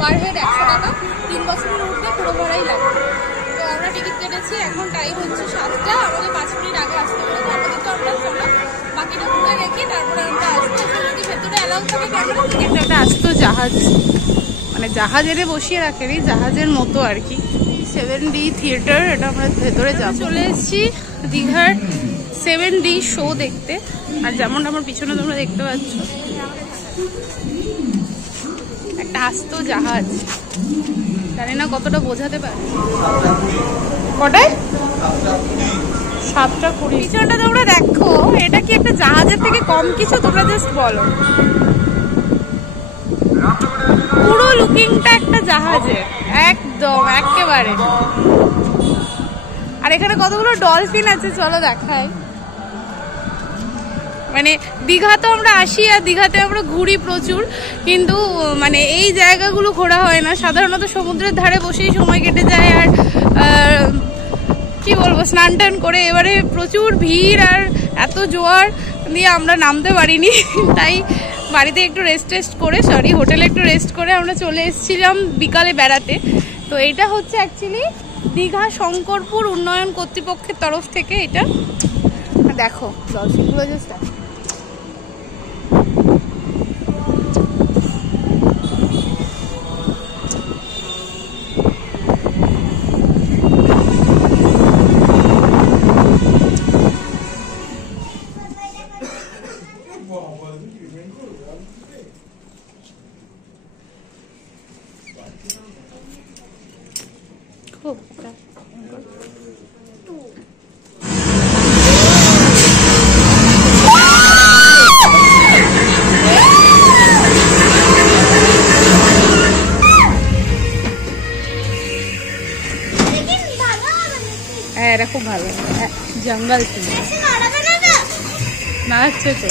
Per head 100 টাকা, 3 বছরের উঠলে পুরো ভাড়াই লাগবে। তো আমরা টিকিট কেটেছি, এখন টাইম হচ্ছে 7টা, আমাদের 5 মিনিট আগে আসতে হবে। আপাতত আমরা চলো বাকিটা ঘুরে রেখে তারপরে আমরা আসবো। যদি ভেতরে অ্যালাউ থাকে ক্যামেরা। এটা একটা আসতো জাহাজ, মানে জাহাজের বসিয়ে রাখেনি, জাহাজের মতো আর কি। 7D থিয়েটার, এটা আমরা ভেতরে যাব। চলে এসেছি দীঘার 7D শো দেখতে। আর যেমন আমার পিছনে তোমরা দেখতে পাচ্ছ একটা আস্ত জাহাজ, জানি না কতটা বোঝাতে পারে। কটায়? 7:20। পিছনটা তোমরা দেখো, এটা কি একটা জাহাজের থেকে কম কিছু? তোমরা জাস্ট বলো। পুরো লুকিংটা একটা জাহাজের, একদম একেবারে। আর এখানে কতগুলো ডলফিন আছে, চলো দেখাই। মানে দীঘা তো আমরা আসি আর দীঘাতে আমরা ঘুরি প্রচুর, কিন্তু মানে এই জায়গাগুলো ঘোরা হয় না। সাধারণত সমুদ্রের ধারে বসেই সময় কেটে যায়। আর কি বলবো, স্নান টান করে এবারে প্রচুর ভিড় আর এত জোয়ার দিয়ে আমরা নামতে পারিনি। তাই বাড়িতে একটু রেস্ট করে, হোটেলে একটু রেস্ট করে আমরা চলে এসেছিলাম বিকালে বেড়াতে। তো এটা হচ্ছে অ্যাকচুয়ালি দীঘা শঙ্করপুর উন্নয়ন কর্তৃপক্ষের তরফ থেকে এটা। দেখো ডলফিনগুলো জাস্ট খুব এরা খুব ভালো জঙ্গল না হচ্ছে তো।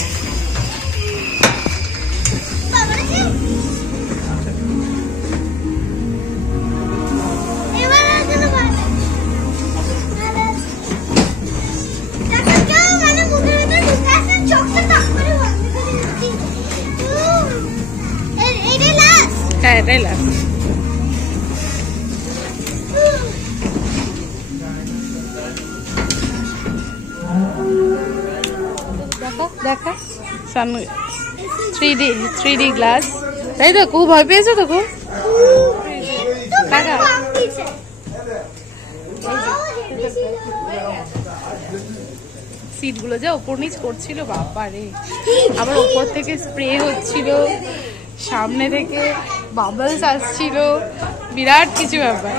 হ্যাঁ এটাই লাস্ট। দেখা 3D গ্লাস, তাই তো? খুব ভয় পেয়েছো তো খুব? সিটগুলো যা ওপর নিচ করছিল বাবা রে, আবার ওপর থেকে স্প্রে হচ্ছিল, সামনে থেকে বাবলস আসছিল, বিরাট কিছু ব্যাপার।